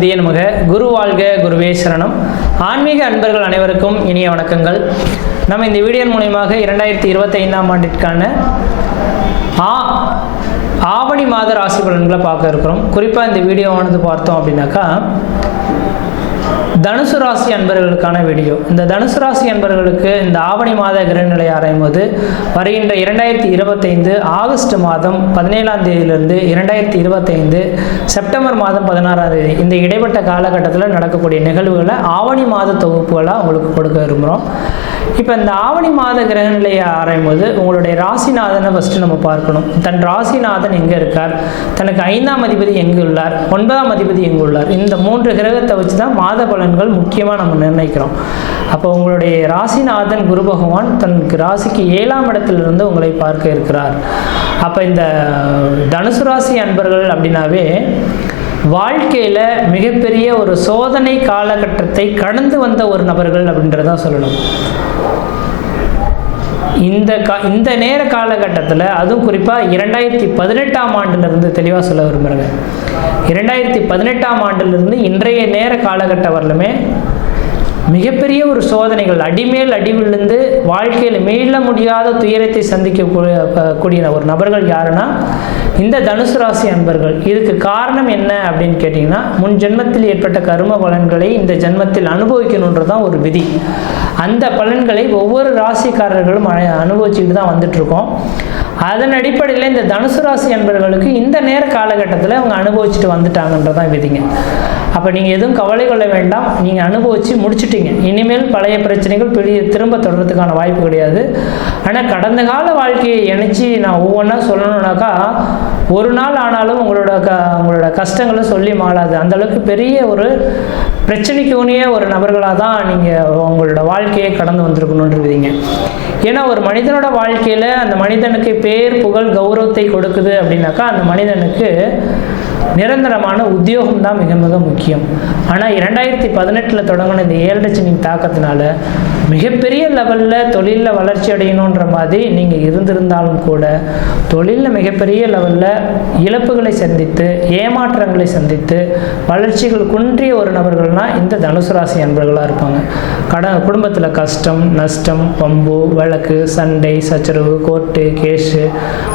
கணபதியே நமக. குரு வாழ்க குருவே சரணம். ஆன்மீக அன்பர்கள் அனைவருக்கும் இனிய வணக்கங்கள். நம்ம இந்த வீடியோ மூலியமாக இரண்டாயிரத்தி இருபத்தைந்தாம் ஆண்டிற்கான ஆ ஆவணி மாத ராசி பலன்களை பார்க்க இருக்கிறோம். குறிப்பாக இந்த வீடியோவானது பார்த்தோம் அப்படின்னாக்கா தனுசு ராசி அன்பர்களுக்கான வீடியோ இந்த தனுசு ராசி அன்பர்களுக்கு இந்த ஆவணி மாத கிரகநிலை ஆராயும் போது வருகின்ற இரண்டாயிரத்தி இருபத்தைந்து ஆகஸ்ட் மாதம் பதினேழாம் தேதியிலிருந்து இரண்டாயிரத்தி இருபத்தைந்து செப்டம்பர் மாதம் பதினாறாம் தேதி. இந்த இடைப்பட்ட காலகட்டத்தில் நடக்கக்கூடிய நிகழ்வுகளை ஆவணி மாத தொகுப்புகளாக உங்களுக்கு கொடுக்க விரும்புகிறோம் இப்போ இந்த ஆவணி மாத கிரகநிலையை ஆராயும் போது உங்களுடைய ராசிநாதனை ஃபஸ்ட்டு நம்ம பார்க்கணும். தன் ராசிநாதன் எங்கே இருக்கார்? தனக்கு ஐந்தாம் அதிபதி எங்கு உள்ளார்? ஒன்பதாம் அதிபதி எங்கு உள்ளார்? இந்த மூன்று கிரகத்தை வச்சு தான் மாத பலன்கள் முக்கியமாக நம்ம நிர்ணயிக்கிறோம். அப்போ உங்களுடைய ராசிநாதன் குரு பகவான் தனக்கு ராசிக்கு ஏழாம் இடத்திலிருந்து உங்களை பார்க்க இருக்கிறார். அப்போ இந்த தனுசு ராசி அன்பர்கள் அப்படின்னாவே வாழ்க்கையில் மிகப்பெரிய ஒரு சோதனை காலகட்டத்தை கடந்து வந்த ஒரு நபர்கள் அப்படின்றதான் சொல்லணும். இந்த கா இந்த நேர காலகட்டத்தில் அதுவும் குறிப்பாக இரண்டாயிரத்தி பதினெட்டாம் ஆண்டுலேருந்து தெளிவாக சொல்ல விரும்புகிறேங்க இரண்டாயிரத்தி பதினெட்டாம் ஆண்டுலேருந்து இன்றைய நேர காலகட்டம் வரலுமே மிகப்பெரிய ஒரு சோதனைகள். அடிமேல் அடி விழுந்து வாழ்க்கையில் மீள முடியாத துயரத்தை சந்திக்கக்கூடிய கூடிய ஒரு நபர்கள் யாருன்னா இந்த தனுசு ராசி அன்பர்கள். இதுக்கு காரணம் என்ன அப்படின்னு கேட்டிங்கன்னா முன் ஜென்மத்தில் ஏற்பட்ட கரும பலன்களை இந்த ஜென்மத்தில் அனுபவிக்கணுன்றது தான் ஒரு விதி. அந்த பலன்களை ஒவ்வொரு ராசிக்காரர்களும் அ- அனுபவிச்சுக்கிட்டு தான் வந்துட்டுருக்கோம் அதன் அடிப்படையில் இந்த தனுசு ராசி அன்பர்களுக்கு இந்த நேர காலகட்டத்தில் அவங்க அனுபவிச்சுட்டு வந்துட்டாங்கன்றதான் விதிங்க. அப்போ நீங்கள் எதுவும் கவலை கொள்ள வேண்டாம். நீங்கள் அனுபவித்து முடிச்சிட்டீங்க. இனிமேல் பழைய பிரச்சனைகள் பெரிய திரும்ப தொடர்றதுக்கான வாய்ப்பு கிடையாது. ஆனால் கடந்த கால வாழ்க்கையை இணைச்சி நான் ஒவ்வொன்றா சொல்லணுன்னாக்கா ஒரு நாள் ஆனாலும் உங்களோட க உங்களோட கஷ்டங்களை சொல்லி மாளாது அந்தளவுக்கு பெரிய ஒரு பிரச்சனைக்கு உனிய ஒரு நபர்களாக தான் நீங்கள் உங்களோட வாழ்க்கையை கடந்து வந்திருக்கணுன்றீங்க ஏன்னா ஒரு மனிதனோட வாழ்க்கையில் அந்த மனிதனுக்கு பேர் புகழ் கௌரவத்தை கொடுக்குது அப்படின்னாக்கா அந்த மனிதனுக்கு நிரந்தரமான உத்தியோகம் தான் மிக மிக முக்கியம். ஆனால் இரண்டாயிரத்தி பதினெட்டில் தொடங்கின இந்த ஏழரட்சணியின் தாக்கத்தினால மிகப்பெரிய லெவலில் தொழிலில் வளர்ச்சி அடையணுன்ற மாதிரி நீங்கள் இருந்திருந்தாலும் கூட தொழிலில் மிகப்பெரிய லெவலில் இழப்புகளை சந்தித்து ஏமாற்றங்களை சந்தித்து வளர்ச்சிகள் குன்றிய ஒரு நபர்கள்னா இந்த தனுசு ராசி அன்பர்களாக இருப்பாங்க. கட குடும்பத்தில் கஷ்டம் நஷ்டம் பம்பு வழக்கு சண்டை சச்சரவு கோர்ட்டு கேஸு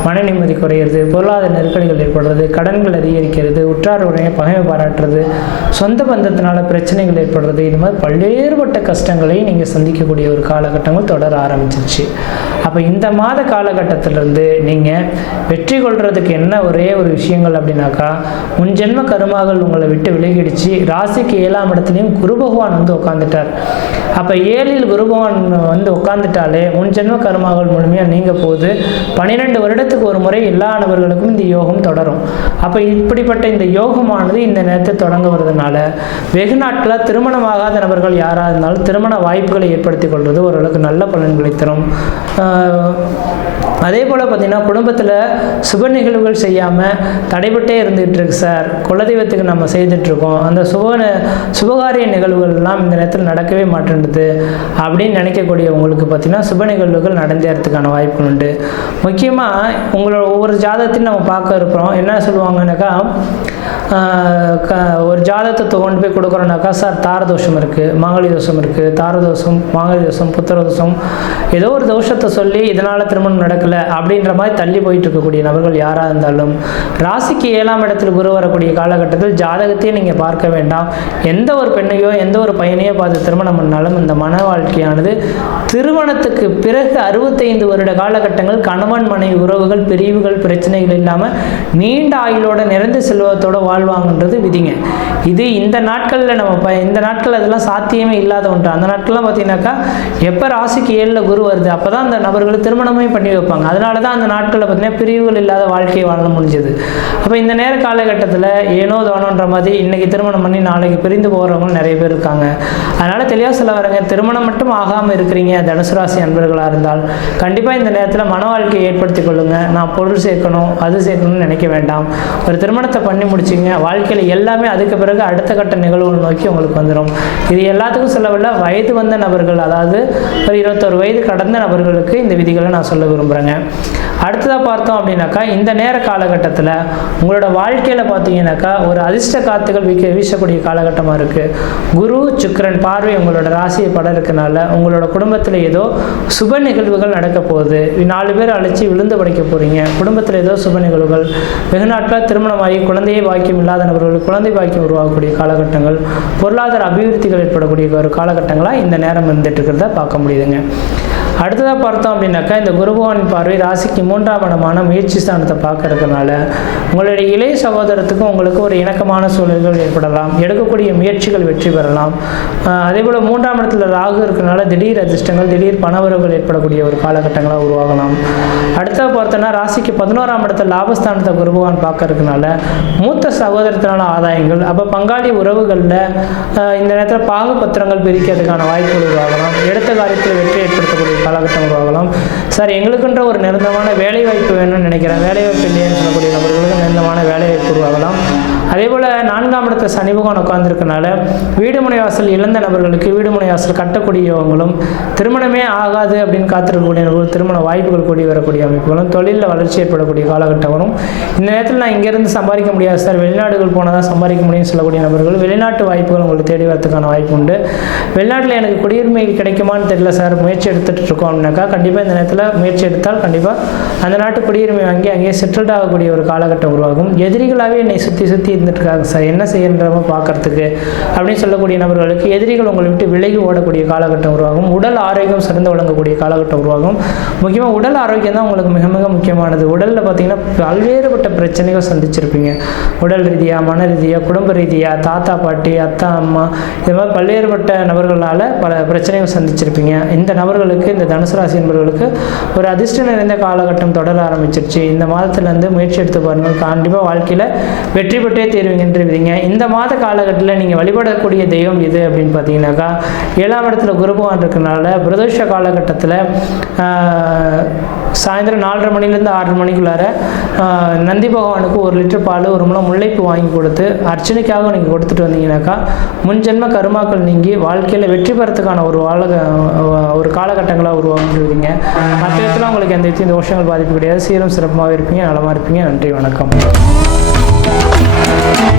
மன நிம்மதி குறையிறது பொருளாதார நெருக்கடிகள் ஏற்படுறது கடன்கள் அதிகரிக்கிறது உற்றார் உடனே பகைமை பாராட்டுறது சொந்த பந்தத்தினால பிரச்சனைகள் ஏற்படுறது இது மாதிரி பல்வேறுபட்ட கஷ்டங்களை நீங்கள் சந்திக்கக்கூடிய ஒரு காலகட்டங்கள் தொடர ஆரம்பிச்சிருச்சு. அப்போ இந்த மாத காலகட்டத்திலிருந்து நீங்கள் வெற்றி கொள்றதுக்கு என்ன ஒரே ஒரு விஷயங்கள் அப்படின்னாக்கா முன் ஜென்ம கருமாகள் உங்களை விட்டு விலகிடுச்சு. ராசிக்கு ஏழாம் இடத்துலையும் குரு பகவான் வந்து உட்காந்துட்டார் அப்போ ஏழில் குரு பகவான் வந்து உட்காந்துட்டாலே முன் ஜென்ம கருமாகள் முழுமையாக நீங்கள் போகுது பன்னிரெண்டு வருடத்துக்கு ஒரு முறை எல்லா நபர்களுக்கும் இந்த யோகம் தொடரும். அப்போ இப்படிப்பட்ட இந்த யோகமானது இந்த நேரத்தை தொடங்க வருதுனால வெகு நாட்களாக திருமணமாகாத நபர்கள் யாராக இருந்தாலும் திருமண வாய்ப்புகளை ஏற்படுத்தி கொள்வது ஓரளவுக்கு நல்ல பலன்களை தரும். அதே போல் பார்த்தீங்கன்னா குடும்பத்தில் சுப நிகழ்வுகள் செய்யாமல் தடைபட்டே இருந்துகிட்டு இருக்கு சார் குலதெய்வத்துக்கு நம்ம செய்துட்ருக்கோம் அந்த சுப சுபகாரிய நிகழ்வுகள்லாம் இந்த நேரத்தில் நடக்கவே மாட்டேன்றது அப்படின்னு நினைக்கக்கூடிய உங்களுக்கு பார்த்தீங்கன்னா சுப நிகழ்வுகள் நடந்தேறதுக்கான வாய்ப்புகள் உண்டு. முக்கியமாக உங்களோட ஒவ்வொரு ஜாதகத்தையும் நம்ம பார்க்க இருக்கிறோம். என்ன சொல்லுவாங்கன்னாக்கா க ஒரு ஜாதகத்தை கொண்டு போய் கொடுக்குறோன்னாக்கா சார் தார தோஷம் இருக்குது மாங்கலி தோஷம் இருக்குது தார தோஷம் மாங்கலி தோஷம் புத்திர தோஷம் ஏதோ ஒரு தோஷத்தை சொல்லி இதனால் திருமணம் நடக்கலை அப்படின்ற மாதிரி தள்ளி போயிட்டு இருக்கக்கூடிய நபர்கள் யாராக இருந்தாலும் ராசிக்கு ஏழாம் இடத்துல குரு வரக்கூடிய காலகட்டத்தில் ஜாதகத்தையே நீங்கள் பார்க்க வேண்டாம். எந்த ஒரு பெண்ணையோ எந்த ஒரு பையனையோ பார்த்து திருமணம் பண்ணாலும் இந்த மன வாழ்க்கையானது திருமணத்துக்கு பிறகு அறுபத்தைந்து வருட காலகட்டங்கள் கணவன் மனைவி உறவுகள் பிரிவுகள் பிரச்சனைகள் இல்லாமல் நீண்ட ஆயுளோட நிறைந்த செல்வத்தோட வாழ்வாங்கன்றது விதிங்க. இது இந்த நாட்களில் நம்ம ப இந்த நாட்கள் அதெல்லாம் சாத்தியமே இல்லாத ஒன்று. அந்த நாட்கள்லாம் பார்த்தீங்கன்னாக்கா எப்போ ராசிக்கு ஏழில் குரு வருது அப்போ தான் அந்த நபர்களை திருமணமே பண்ணி வைப்பாங்க. அதனால தான் அந்த நாட்களில் பார்த்தீங்கன்னா பிரிவுகள் இல்லாத வாழ்க்கையை வாழ முடிஞ்சது. அப்போ இந்த நேர காலகட்டத்தில் ஏனோ தானோன்ற மாதிரி இன்றைக்கி திருமணம் பண்ணி நாளைக்கு பிரிந்து போகிறவங்களும் நிறைய பேர் இருக்காங்க. அதனால் தெளிவாக சொல்ல வரேங்க. திருமணம் மட்டும் ஆகாமல் இருக்கிறீங்க தனுசு ராசி அன்பர்களாக இருந்தால் கண்டிப்பாக இந்த நேரத்தில் மன வாழ்க்கையை ஏற்படுத்தி கொள்ளுங்கள் நான் பொருள் சேர்க்கணும் அது சேர்க்கணும்னு நினைக்க வேண்டாம். ஒரு திருமணத்தை பண்ணி முடிச்சிங்க. வாழ்க்கையில் எல்லாமே அதுக்கு பிறகு அடுத்த கட்ட நிகழ்வுகள் நோக்கி உங்களுக்கு வந்துடும் இது எல்லாத்துக்கும் சொல்லவில்லை வயது வந்த நபர்கள் அதாவது ஒரு இருபத்தோரு வயது கடந்த நபர்களுக்கு இந்த விதிகளை நான் சொல்ல விரும்புகிறேங்க அடுத்ததாக பார்த்தோம் அப்படின்னாக்கா இந்த நேர காலகட்டத்தில் உங்களோட வாழ்க்கையில் பார்த்தீங்கன்னாக்கா ஒரு அதிர்ஷ்ட காத்துகள் வீக்க வீசக்கூடிய காலகட்டமாக இருக்குது குரு சுக்கரன் பார்வை உங்களோட ராசியை படம் இருக்கனால உங்களோட குடும்பத்தில் ஏதோ சுப நிகழ்வுகள் நடக்க போகுது. நாலு பேர் அழைச்சி விழுந்து படைக்க போகிறீங்க குடும்பத்தில் ஏதோ சுப நிகழ்வுகள். வெகு நாட்களாக திருமணமாகி குழந்தையை பாக்கியம் இல்லாத நபர்கள் குழந்தை பாக்கியம் உருவாகக்கூடிய காலகட்டங்கள். பொருளாதார அபிவிருத்திகள் ஏற்படக்கூடிய ஒரு காலகட்டங்களாக இந்த நேரம் இருந்துட்டு இருக்கிறத பார்க்க முடியுதுங்க. அடுத்ததாக பார்த்தோம் அப்படின்னாக்கா இந்த குருபவானின் பார்வை ராசிக்கு மூன்றாம் இடமான முயற்சி ஸ்தானத்தை பார்க்கறதுனால உங்களுடைய இளைய சகோதரத்துக்கும் உங்களுக்கு ஒரு இணக்கமான சூழல்கள் ஏற்படலாம். எடுக்கக்கூடிய முயற்சிகள் வெற்றி பெறலாம். அதே போல் மூன்றாம் இடத்துல ராகு இருக்கறனால திடீர் அதிர்ஷ்டங்கள் திடீர் பணவரவுகள் ஏற்படக்கூடிய ஒரு காலகட்டங்களாக உருவாகலாம். அடுத்ததாக பார்த்தோன்னா ராசிக்கு பதினோராம் இடத்துல லாபஸ்தானத்தை குருபவான் பார்க்கறதுனால மூத்த சகோதரத்தினால ஆதாயங்கள் அப்போ பங்காளி உறவுகளில் இந்த நேரத்தில் பாகப்பத்திரங்கள் பிரிக்கிறதுக்கான வாய்ப்புகள் உருவாகலாம். எடுத்த காரியத்தில் வெற்றி ஏற்படுத்தக்கூடிய காலகட்டம் உருவாகலாம் சார் எங்களுக்குன்ற ஒரு நிரந்தரமான வேலை வாய்ப்பு வேணும்னு நினைக்கிறேன். வேலைவாய்ப்பு வாய்ப்பு சொல்லக்கூடிய நபர்களுக்கு நிரந்தரமான வேலை வாய்ப்பு உருவாகலாம். அதே போல் நான்காம் இடத்துல சனி பகவான் உட்கார்ந்துருக்கனால வீடு வாசல் இழந்த நபர்களுக்கு வீடுமுனை வாசல் கட்டக்கூடியவங்களும் திருமணமே ஆகாது அப்படின்னு காத்திருக்கக்கூடிய நபர்கள் திருமண வாய்ப்புகள் கூடி வரக்கூடிய அமைப்புகளும் தொழிலில் வளர்ச்சி ஏற்படக்கூடிய காலகட்டம் வரும் இந்த நேரத்தில் நான் இங்கேருந்து சம்பாதிக்க முடியாது சார். வெளிநாடுகள் போனால் தான் சம்பாதிக்க முடியும்னு சொல்லக்கூடிய நபர்கள் வெளிநாட்டு வாய்ப்புகள் உங்களுக்கு தேடி வரதுக்கான வாய்ப்பு உண்டு. வெளிநாட்டில் எனக்கு குடியுரிமை கிடைக்குமான்னு தெரியல சார். முயற்சி எடுத்துகிட்டு இருக்கோம் அப்படின்னாக்கா கண்டிப்பாக இந்த நேரத்தில் முயற்சி எடுத்தால் கண்டிப்பாக அந்த நாட்டு குடியுரிமை வாங்கி அங்கேயே செட்டில்ட் ஆகக்கூடிய ஒரு காலகட்டம் உருவாகும். எதிரிகளாகவே என்னை சுற்றி சுற்றி இருந்துட்டு இருக்காங்க சார் என்ன செய்யன்றமோ பார்க்கறதுக்கு. அப்படின்னு சொல்லக்கூடிய நபர்களுக்கு எதிரிகள் உங்களை விட்டு விலகி ஓடக்கூடிய காலகட்டம் உருவாகும். உடல் ஆரோக்கியம் சிறந்து வழங்கக்கூடிய காலகட்டம் உருவாகும். முக்கியமாக உடல் ஆரோக்கியம் தான் உங்களுக்கு மிக மிக முக்கியமானது. உடலில் பார்த்தீங்கன்னா பல்வேறுபட்ட பிரச்சனைகள் சந்திச்சிருப்பீங்க. உடல் ரீதியாக மன ரீதியாக குடும்ப ரீதியாக தாத்தா பாட்டி அத்தா அம்மா இது மாதிரி பல்வேறுபட்ட நபர்களால் பல பிரச்சனைகள் சந்திச்சிருப்பீங்க. இந்த நபர்களுக்கு இந்த தனுசு ராசி என்பவர்களுக்கு ஒரு அதிர்ஷ்டம் நிறைந்த காலகட்டம் தொடர ஆரம்பிச்சிருச்சு. இந்த மாதத்துலேருந்து முயற்சி எடுத்து பாருங்கள். கண்டிப்பாக வாழ்க்கையில் வெற்றி பெற்றே தீர்வீங்கன்றீங்க இந்த மாத காலகட்டத்தில் நீங்கள் வழிபடக்கூடிய தெய்வம் எது அப்படின்னு பார்த்தீங்கன்னாக்கா ஏழாம் இடத்துல குருபவான் இருக்கிறனால பிரதோஷ காலகட்டத்தில் சாயந்தரம் நாலரை மணிலேருந்து ஆறரை மணிக்குள்ளார நந்தி பகவானுக்கு ஒரு லிட்டர் பால் ஒரு முழம் முல்லைப்பு வாங்கி கொடுத்து அர்ச்சனைக்காக நீங்கள் கொடுத்துட்டு வந்தீங்கன்னாக்கா முன்ஜென்ம கருமாக்கள் நீங்கி வாழ்க்கையில் வெற்றி பெறத்துக்கான ஒரு வாழ ஒரு காலகட்டங்களாக உருவாகிருவீங்க மற்ற இடத்துல உங்களுக்கு எந்த விதத்தையும் தோஷங்கள் பாதிப்பு கிடையாது. சீரும் சிறப்பாக இருப்பீங்க நலமாக இருப்பீங்க. நன்றி வணக்கம். Thank